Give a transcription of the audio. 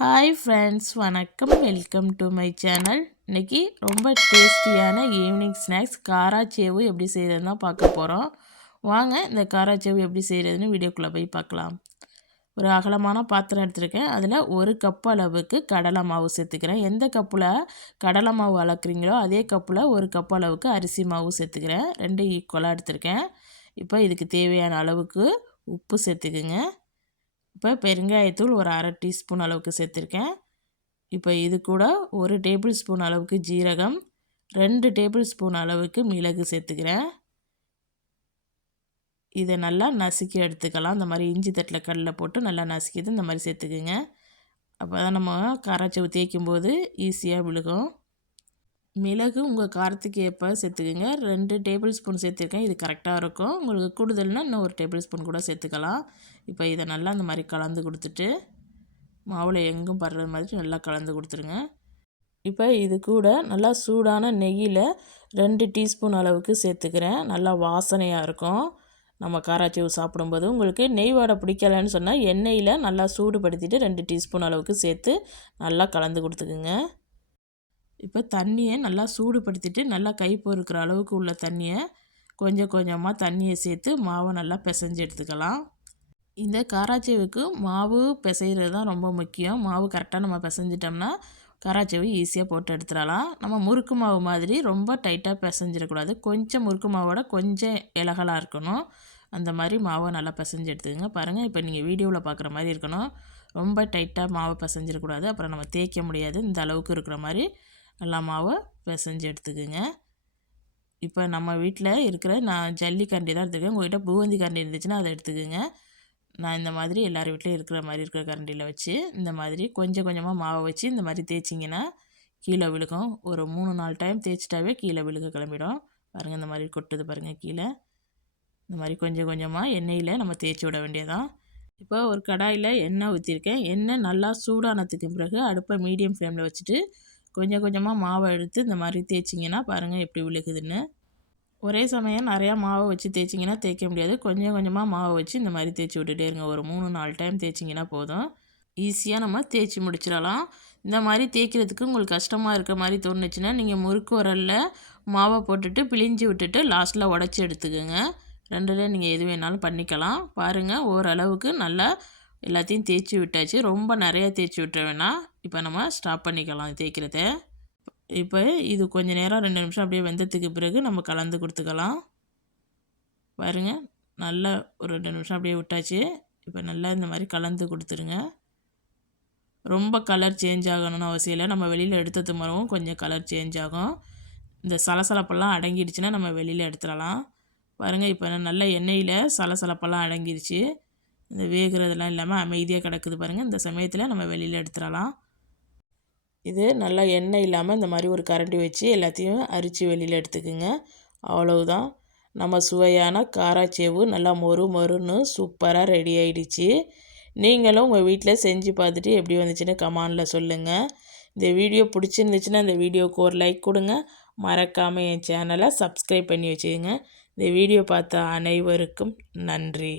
Hi friends, வணக்கம். Welcome to my channel. இன்றைக்கி ரொம்ப டேஸ்டியான ஈவினிங் ஸ்நாக்ஸ் காராச்சேவு எப்படி செய்கிறதுன்னு தான் பார்க்க போகிறோம். வாங்க இந்த காராச்சேவு எப்படி செய்கிறதுன்னு வீடியோக்குள்ளே போய் பார்க்கலாம். ஒரு அகலமான பாத்திரம் எடுத்துருக்கேன். அதில் 1 கப் அளவுக்கு கடலை மாவு சேர்த்துக்கிறேன். எந்த கப்பில் கடலை மாவு அளக்குறீங்களோ அதே கப்பில் 1 கப் அளவுக்கு அரிசி மாவு சேர்த்துக்கிறேன். 2 ஈக்குவலாக எடுத்துருக்கேன். இப்போ இதுக்கு தேவையான அளவுக்கு உப்பு சேர்த்துக்குங்க. இப்போ பெருங்காயத்தூள் ஒரு 1/2 டீஸ்பூன் அளவுக்கு சேர்த்துருக்கேன். இப்போ இது கூட 1 டேபிள் ஸ்பூன் அளவுக்கு ஜீரகம், 2 டேபிள் ஸ்பூன் அளவுக்கு மிளகு சேர்த்துக்கிறேன். இதை நல்லா நசுக்கி எடுத்துக்கலாம். இந்த மாதிரி இஞ்சி தட்டில் கல்லில் போட்டு நல்லா நசுக்கிது இந்த மாதிரி சேர்த்துக்குங்க. அப்போ தான் நம்ம காராச்சேவு தேய்க்கும் போது ஈஸியாக விழுகும். மிளகு உங்கள் காரத்துக்கு ஏற்ப சேர்த்துக்குங்க. 2 டேபிள் ஸ்பூன் சேர்த்துருக்கேன். இது கரெக்டாக இருக்கும். உங்களுக்கு கூடுதல்னா இன்னும் 1 டேபிள் ஸ்பூன் கூட சேர்த்துக்கலாம். இப்போ இதை நல்லா அந்த மாதிரி கலந்து கொடுத்துட்டு மாவில் எங்கும் படுற மாதிரி நல்லா கலந்து கொடுத்துருங்க. இப்போ இது கூட நல்லா சூடான நெய்யில் 2 டீஸ்பூன் அளவுக்கு சேர்த்துக்கிறேன். நல்லா வாசனையாக இருக்கும். நம்ம காராச்சேவு சாப்பிடும்போது உங்களுக்கு நெய் வாடை பிடிக்கலைன்னு சொன்னால் எண்ணெயில் நல்லா சூடுபடுத்திட்டு 2 டீஸ்பூன் அளவுக்கு சேர்த்து நல்லா கலந்து கொடுத்துக்குங்க. இப்போ தண்ணியை நல்லா சூடுபடுத்திட்டு நல்லா கை பொறுக்கிற அளவுக்கு உள்ள தண்ணியை கொஞ்சம் கொஞ்சமாக தண்ணியை சேர்த்து மாவை நல்லா பிசைஞ்சு எடுத்துக்கலாம். இந்த காராச்சேவுக்கு மாவு பிசைகிறது தான் ரொம்ப முக்கியம். மாவு கரெக்டாக நம்ம பிசைஞ்சிட்டோம்னா காராச்சேவு ஈஸியாக போட்டு எடுத்துடலாம். நம்ம முறுக்கு மாவு மாதிரி ரொம்ப டைட்டாக பிசைஞ்சிடக்கூடாது. கொஞ்சம் முறுக்கு மாவோட கொஞ்சம் இலகலாக இருக்கணும். அந்த மாதிரி மாவை நல்லா பிசைஞ்சு எடுத்துக்கங்க. பாருங்கள், இப்போ நீங்கள் வீடியோவில் பார்க்குற மாதிரி இருக்கணும். ரொம்ப டைட்டாக மாவை பிசைஞ்சிடக்கூடாது. அப்புறம் நம்ம தேய்க்க முடியாது. இந்த அளவுக்கு இருக்கிற மாதிரி நல்லா மாவை பிசைஞ்சு எடுத்துக்குங்க. இப்போ நம்ம வீட்டில் இருக்கிற நான் ஜல்லி கரண்டி தான் எடுத்துக்கேன். உங்கள்கிட்ட பூவந்தி கரண்டி இருந்துச்சுன்னா அதை எடுத்துக்குங்க. நான் இந்த மாதிரி எல்லார் வீட்லேயும் இருக்கிற மாதிரி இருக்கிற கரண்டியில் வச்சு இந்த மாதிரி கொஞ்சம் கொஞ்சமாக மாவை வச்சு இந்த மாதிரி தேய்ச்சிங்கன்னா கீழே விழுகும். ஒரு 3-4 டைம் தேய்ச்சிட்டாவே கீழே விழுக கிளம்பிடும். பாருங்கள், இந்த மாதிரி கொட்டுது பாருங்கள் கீழே. இந்த மாதிரி கொஞ்சம் கொஞ்சமாக எண்ணெயில் நம்ம தேய்ச்சி விட வேண்டியதான். இப்போ ஒரு கடாயில் எண்ணெய் ஊற்றிருக்கேன். எண்ணெய் நல்லா சூடானதுக்கு பிறகு அடுப்பை மீடியம் ஃப்ளேமில் வச்சுட்டு கொஞ்சம் கொஞ்சமாக மாவை எடுத்து இந்த மாதிரி தேய்ச்சிங்கன்னா பாருங்கள் எப்படி விழுகுதுன்னு. ஒரே சமயம் நிறையா மாவை வச்சு தேய்ச்சிங்கன்னா தேய்க்க முடியாது. கொஞ்சம் கொஞ்சமாக மாவை வச்சு இந்த மாதிரி தேய்ச்சி விட்டுட்டே இருங்க. ஒரு 3-4 டைம் தேய்ச்சிங்கன்னா போதும். ஈஸியாக நம்ம தேய்ச்சி முடிச்சிடலாம். இந்த மாதிரி தேய்க்கிறதுக்கு உங்களுக்கு கஷ்டமாக இருக்க மாதிரி தோணுச்சுன்னா நீங்கள் முறுக்கு உரலில் மாவை போட்டுட்டு பிழிஞ்சு விட்டுட்டு லாஸ்ட்டில் உடச்சி எடுத்துக்கோங்க. 2ல் நீங்கள் எது வேணாலும் பண்ணிக்கலாம். பாருங்கள், ஓரளவுக்கு நல்லா எல்லாத்தையும் தேய்ச்சி விட்டாச்சு. ரொம்ப நிறையா தேய்ச்சி விட்டுற வேணாம். இப்போ நம்ம ஸ்டாப் பண்ணிக்கலாம் தேய்க்கிறத. இப்போ இது கொஞ்சம் நேரம் 2 நிமிஷம் அப்படியே வெந்ததுக்கு பிறகு நம்ம கலந்து கொடுத்துக்கலாம். பாருங்கள், நல்லா ஒரு 2 நிமிஷம் அப்படியே விட்டாச்சு. இப்போ நல்லா இந்த மாதிரி கலந்து கொடுத்துருங்க. ரொம்ப கலர் சேஞ்ச் ஆகணும்னு அவசியம் இல்லை. நம்ம வெளியில் எடுத்தது மரவும் கொஞ்சம் கலர் சேஞ்ச் ஆகும். இந்த சலசலப்பெல்லாம் அடங்கிடுச்சுன்னா நம்ம வெளியில் எடுத்துடலாம். பாருங்கள், இப்போ நல்லா எண்ணெயில் சலசலப்பெல்லாம் அடங்கிடுச்சு. இந்த வேகிறதெல்லாம் இல்லாமல் அமைதியாக கிடக்குது பாருங்கள். இந்த சமயத்தில் நம்ம வெளியில் எடுத்துடலாம். இது நல்லா எண்ணெய் இல்லாமல் இந்த மாதிரி ஒரு கரண்டி வச்சு எல்லாத்தையும் அரித்து வெளியில் எடுத்துக்குங்க. அவ்வளவுதான், நம்ம சுவையான காராச்சேவு நல்லா மொறு மொறுன்னு சூப்பராக ரெடி ஆகிடுச்சு. நீங்களும் உங்கள் வீட்டில் செஞ்சு பார்த்துட்டு எப்படி வந்துச்சுன்னு கமெண்டில் சொல்லுங்கள். இந்த வீடியோ பிடிச்சிருந்துச்சுன்னா இந்த வீடியோவுக்கு ஒரு லைக் கொடுங்க. மறக்காமல் என் சேனலை சப்ஸ்கிரைப் பண்ணி வச்சுக்கோங்க. இந்த வீடியோ பார்த்த அனைவருக்கும் நன்றி.